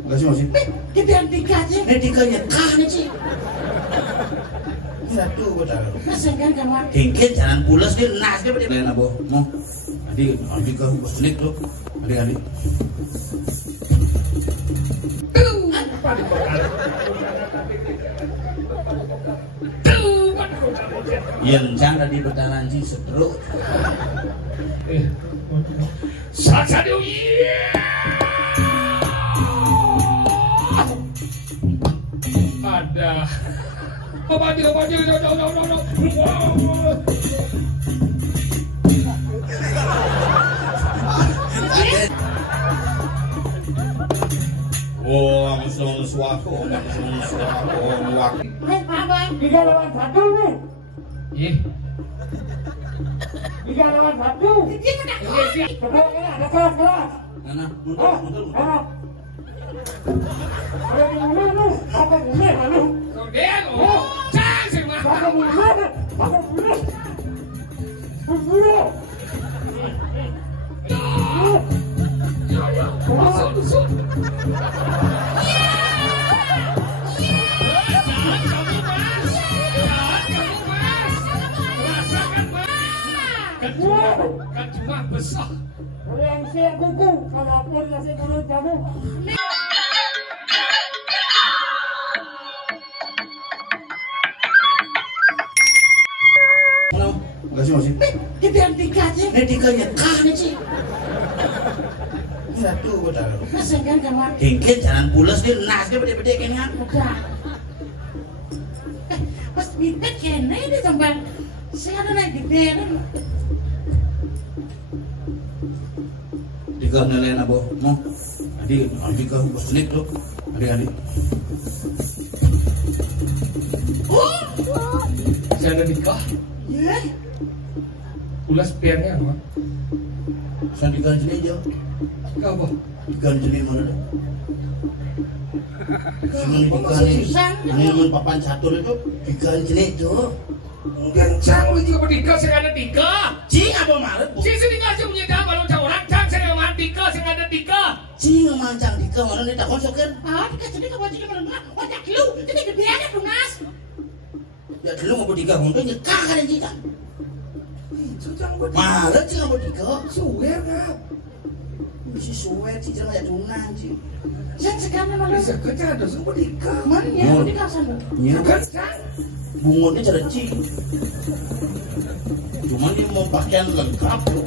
Enggak sih masih. Gedean tiga sih. Ini tiganya Nih sih. satu betul. Masih kan kawan. Kengken jalan pulas dia nas dia pada lain abo. Mau. Adik ke selik tuh. Adik. Apa di kota? Yang jangan di betalan sih setruk. Sasadio. Ada. Apa dia? Oh, langsung suatu, muak. Apa? 3 lawan 1 nih. Ih. 3 lawan 1. Coba ini ada kelas. Mana? Mundur. Ada di mana nih? Apa ini lalu? Kemudian, cang sih mah. Apa ini? Apa ini? Masuk. Kan cuma besar. Yang siap kuku, kalau pun nasi dulu jamu. Enggak sih masih. Gedean tiga sih. Ini tiganya Nih sih. satu betul. Masih kan kawan. Kengken jalan pulas dia nas dia pada kan. Udah. Pas minta kene ini tambah. Saya ada naik gedean. Tiga nelayan abo. Mau. Adik ke selik tuh. Adik. Saya ada nikah. Ya. Ulas piannya apa? Saya tiga jenis aja. Nikah apa? Tiga jenis mana dah? Sebelum tiga nih. Ini mun papan satu itu tiga jenis itu. Gancang lu juga bertiga, saya ada tiga. Cing apa maret? Si tinggal sih punya dah kalau orang cang saya nggak mau tiga, saya ada tiga. Cing mancang tiga mana nih takon soker? Ah, dikasih kamu aja kebenaran. Wajah lu, ini gedeannya tuh mas. Ya dulu mau tiga untuk nyekah kan kita. Sujang buat Maret sih mau tiga. suwer nggak? Mesti suwe sih jangan ya tunang sih. Yang sekarang malah. Bisa kerja ada semua tiga. Mana ya? Di kawasan lu. Nya Gancang. bungunnya cara cing. Cuman dia mau pakaian lengkap tuh.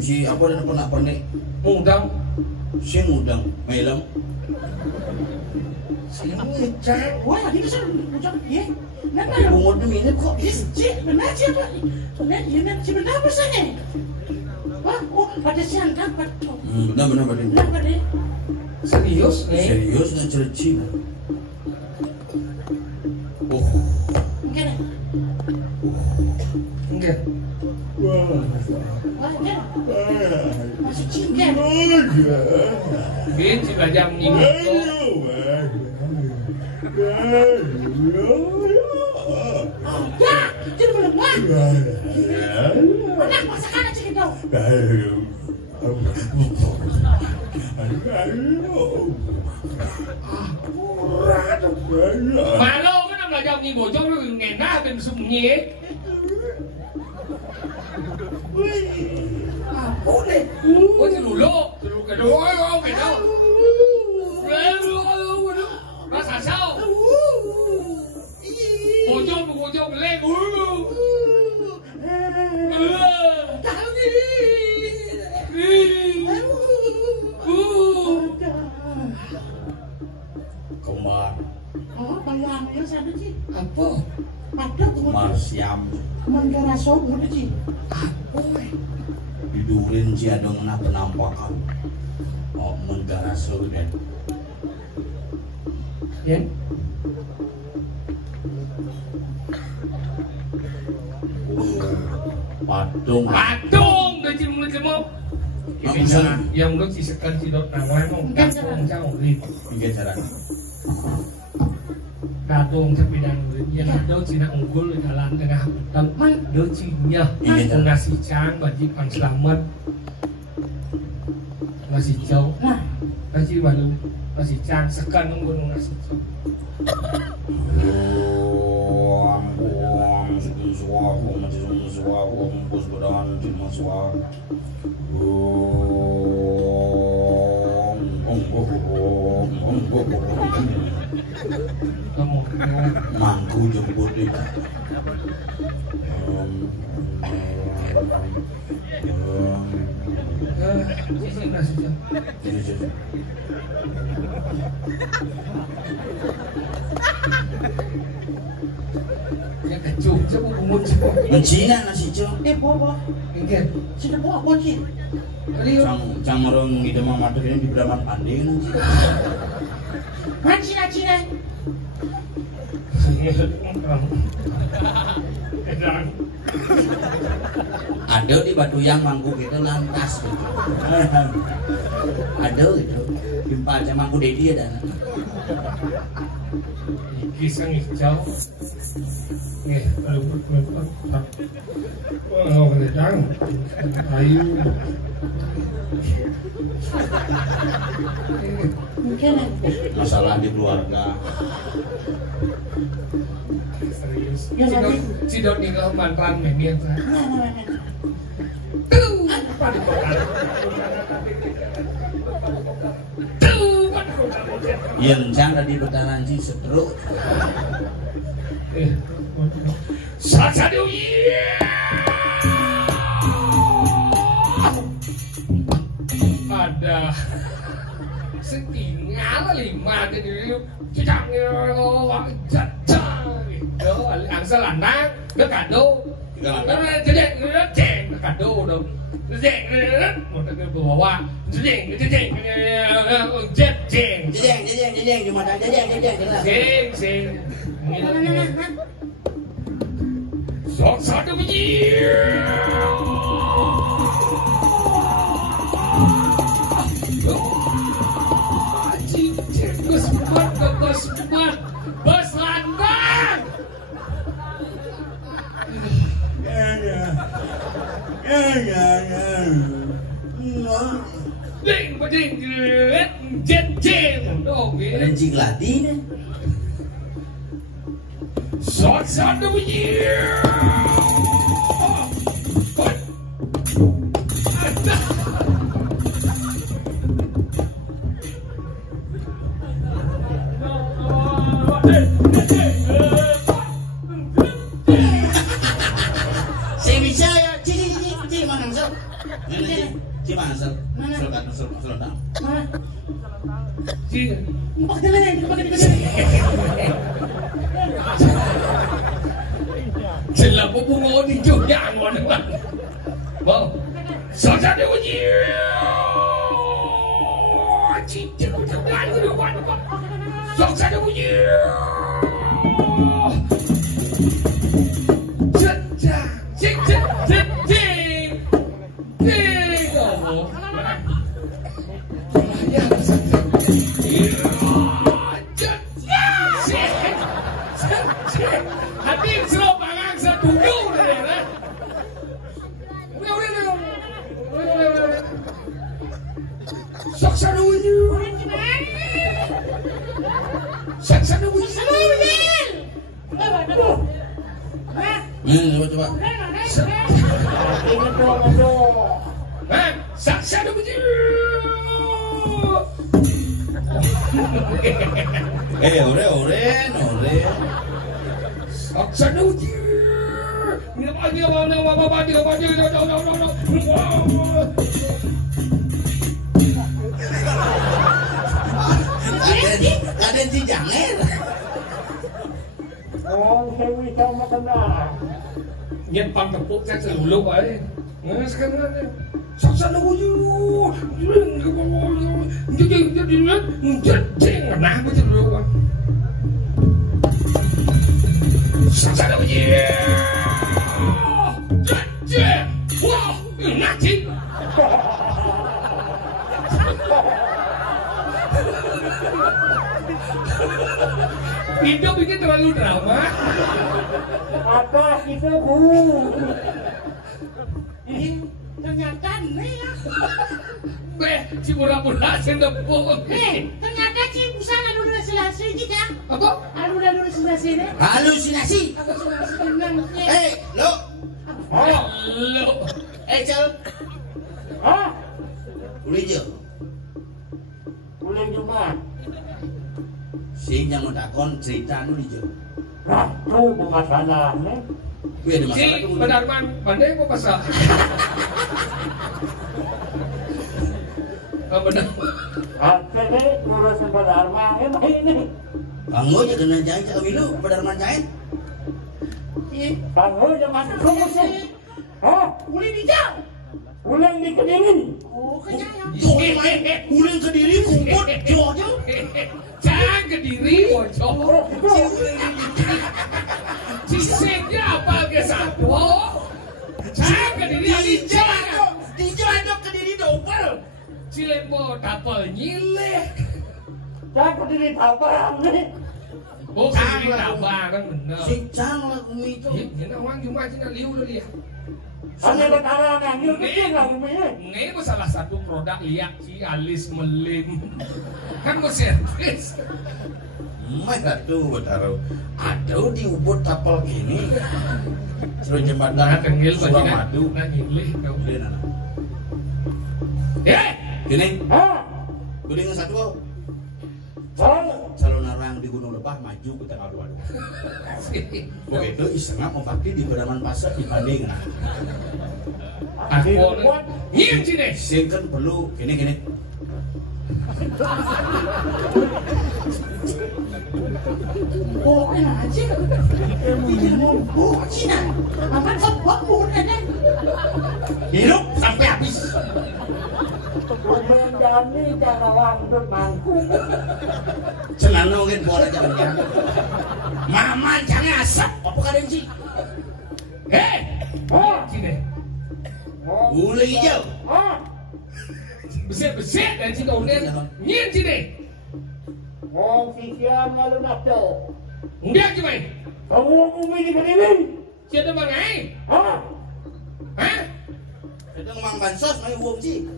Si apa dan apa nih? Mudang. Si ngudang, melam. Si ngecang. Wah, ini bisa ucap ya. Kenapa Tapi lu? bungut tuh minit kok. Cik, benar sih apa? Benar, ini sebentar apa sih? Wah, oh, pada siang dapat. Benar. Kenapa deh? Serius nih? Serius nggak cara cing? Oh. Enggak deh. Enggak. Wah, enggak. Masuk cinggan. Bin juga jam ini. Ya, jadi belum wah. Benar masakan aja gitu. Malo kan nggak jam ini bocor lu ngenah dan sembunyi. Boleh. Oh dulu kedua gitu. Masa sao? Bocor beleng. Tahu nih. Kemar, Oh, bayang yang sana sih. Apa? Ada kemar siam. Menggara sobo sih. Didurin si adong na penampakan. Oh, menggara soden. Ya. Patung. Udah cium cemok. Yang lu sisakan si dot nawai mau katung jauh nih. Pinggir jalan. Katung tapi dan yang ada Cina unggul di jalan tengah hutan. Ada Cina ngasih cang bagi pang selamat. Ngasih jauh. Nah, Haji baru masih can sekan gunung nasi. Mangku jemput itu. Ya kecuk chứ không muốn chứ. Mencina nasi cok. Bobo. Mungkin. Sudah bawa kunci. Kali Cang merong ide mama tuh ini di beramat pandai nanti. Man Cina. Ada di batu yang mangku gitu lantas gitu. Ada gitu. Jumpa aja mangku dedi ada. Kisah hijau. Kalau kencang, ayu. Mungkin. Masalah di keluarga. Serius. Cidot tinggal mantan memang. Apa di kota? Yang jangan di betaran sih setruk. Saja Dewi. Ada setinggal 5 jadi cicak jajang itu angsal anak nó kado jadi ceng kado dong ceng một cái bawa ceng Jeng cuma ada jeng jelas. ceng sok satu biji Kesempatan bos landang. Ding jet dong. Rencing Latin. Shot satu biji. Saya bisa ya, cici mana masuk? Cici mana masuk? Selatan. Jelas bunga di Jogja mana? Mau saja dia uji. Cici jangan lupa. Saja dia uji. Coba. Saksa dulu. Ore. Saksa dulu. Kaden si jangan. Saya bisa makan dah. Nhân bằng tepuk saya selalu ấy. Sekarang saksa dulu. Jadi kenapa dulu? Saksa dulu. Wah, nanti. Hidup ini terlalu drama. Apa itu Bu? Ternyata nih ya. Si murah-murah sendepuk. Ternyata si busana halusinasi juga. Apa? Halusinasi deh. Halusinasi. Lo. Lo. Cel. Hah? Uli je. Uli juga. Sing yang mentakon cerita nu je. Nah, tuh bukan salahnya. Gue ada masalah Si tuh. Pedarman, pandai mau pasal. Benar. Akhirnya ngurus Pedarman ini. Kanggo aja kena jahit kami lu Pedarman jahit. Kamu jangan ngurus. Hah? Uli dijauh. Ulang di Kediri. Oh, kenyang. Joki main uling ke diri kumpul jojo. Jangan ke diri, bocor. Ciseknya apa ke satu? Jangan ke diri, jangan. Dijadok ke diri double. Cilembo dapel nyileh. Jangan Kediri tabang nih. Oh, ke diri tabang kan bener. Si cang lah kumi itu. Ini orang cuma cina liu udah lihat. Hanya betara nangil kecil lah bumi ini. Ini salah satu produk liak si alis melim. Kan gue servis. Mereka tuh taruh. Aduh di ubud tapal gini. Suruh jembatan Nah, tenggil Suramadu. nah nyileh kau. Udah nana. Eh, Gini, Hah? gue dengar satu. Soalnya Calon orang di Gunung Lebah maju ke tanggal 22. Begitu isengap membakti di Pedaman Pasar dibanding. aku nyim cine. Sing kan perlu gini. Oh, enak aja. Oh, Cina. Aman sebab mudah. Hidup sampai habis. menjadi jagawan bermangku. Jangan nongin boleh jangan. Mama jangan asap. Apa kalian sih? Cine. Uli hijau. Besar dan si kau nyim cine. Mau sisian lalu nakto. Enggak gimana? Kamu bumi di Kediri. Siapa bangai? Hah? Itu ngomong bansos main uang sih.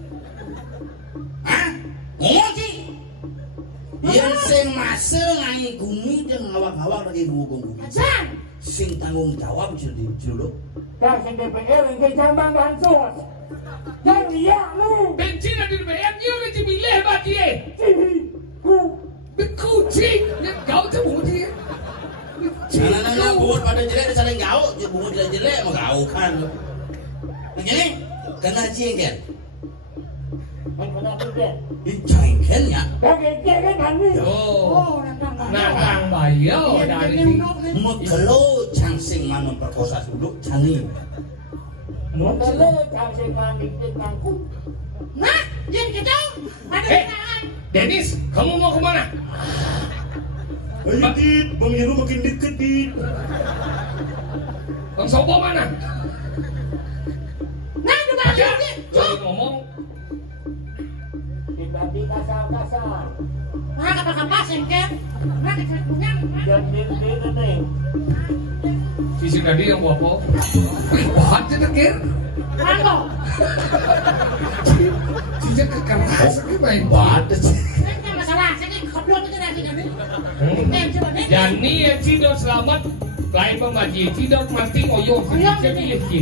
Hah? Ngomong sih. Yang sing masuk ngangi gumi dan ngawak-ngawak lagi gumi. Ajan. Sing tanggung jawab jadi juluk. Yang sing DPR yang ke jambang bansos. Yang liak lu. Bensin ada di BM dia udah cemilih bagi Ku. kucing yang kau tu dia. Anak-anak buat pada jelek saling gaul, bunga jelek mau gaul kan. Begini, kena cingken. Kena tiga. Cingken ya. Kaget kan ni. Oh, nantang nantang bayo dari Mekelo cangsing man memperkosa dulu canggih. Mengelo cangsing mandi tangku. Nah, jangan kita. Ada kenaan. Dennis, kamu mau kemana? Ayo Dit, Bang Yero makin deket Dit. Bang Sobo mana? Nah, coba Ada. lagi. Kalau ngomong, Dibagi kasar-kasar. Nah, kapal-kapal sengket. Nah, punya. Jadi ni. sisi tadi yang bawa. Wih, bahan cedekir. Manggo. Tidak kekeras, tapi main Badet. Saya masalah, saya keblok itu nanti kan. Coba nih. Jani yang Cido selamat, lain pemaji Cido mati oyo. Jadi lagi.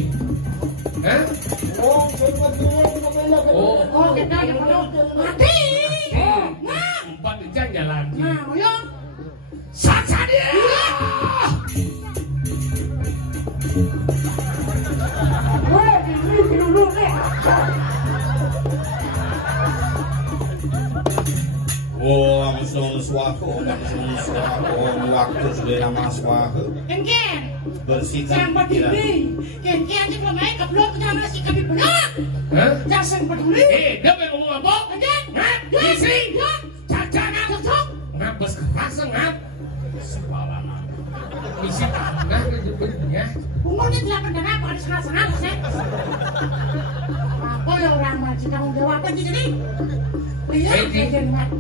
Hah? Oh, kita dia Oh, Oh, kita yang perlu mati. Nah, 4 jam jalan. nah, yo. Saksa dia. Wah, ini dulu ni. Oh, langsung suaka, waktu sudah nama suaka. Ken-ken. Bersihkan Jangan peduli. Ken-ken aja belum naik keblok kita masih kami benar. Hah? Jangan peduli. Dia pengen ngomong apa? Ajan. Hah? Isi. Ya. Caca ngap. Cocok. Ngapes keras ngap. Isi tangga ke jebetnya. Umurnya 8 dan apa ada setengah-setengah saya. Apa ya orang masih tanggung jawab aja jadi. Iya, ken mat.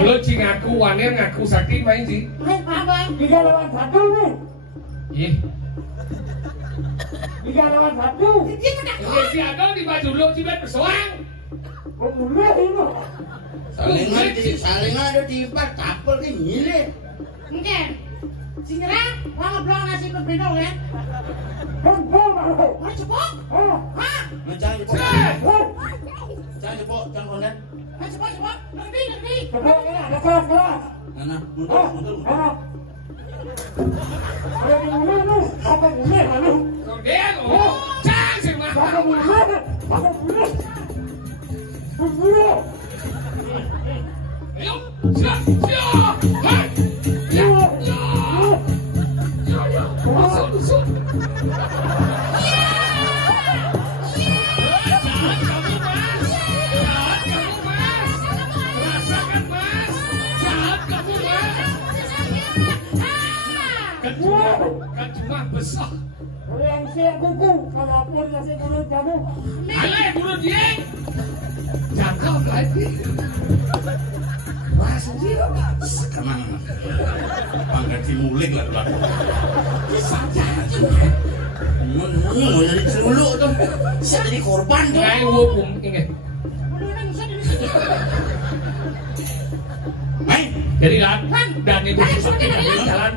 Lo cing aku wanir ngaku sakit main sih. Apa? 3 lawan 1 ni. Ih. 3 lawan 1. Dia tidak. Ini si Adol di baju lo si Ben bersoang. Pemulih itu. Saling ada di pas tapel ki milih. Mungkin. Si nyerah, wah ngeblok nasi pembedong ya. Pemulih malu. Mau cepok? Oh. Hah? Jangan cepok. Jangan cepok, jangan konden. Mau cepok? Ngerti. Cepok ini ada kelas. Nana, mundur. Ada pemulih lu. Apa pemulih malu? Kemudian, cang sih mah. Apa pemulih? Apa pemulih? Pemulih. Ayo, siap. Hai. Ya. Masuk. Jangan kamu mas. Rasakan mas. Jangan kamu mas. Kan cuma besar. Yang siap kuku. Kalau pun nasi kulit kamu. Alah, bunuh dia. Cakap lagi. Wah, sendiri sekarang pangkat dimulik lah tuh. Mau jadi celuluk tuh, bisa jadi korban tuh. Ngai wopung ingat. Main. Jadi lan dan ibu sakit jalan.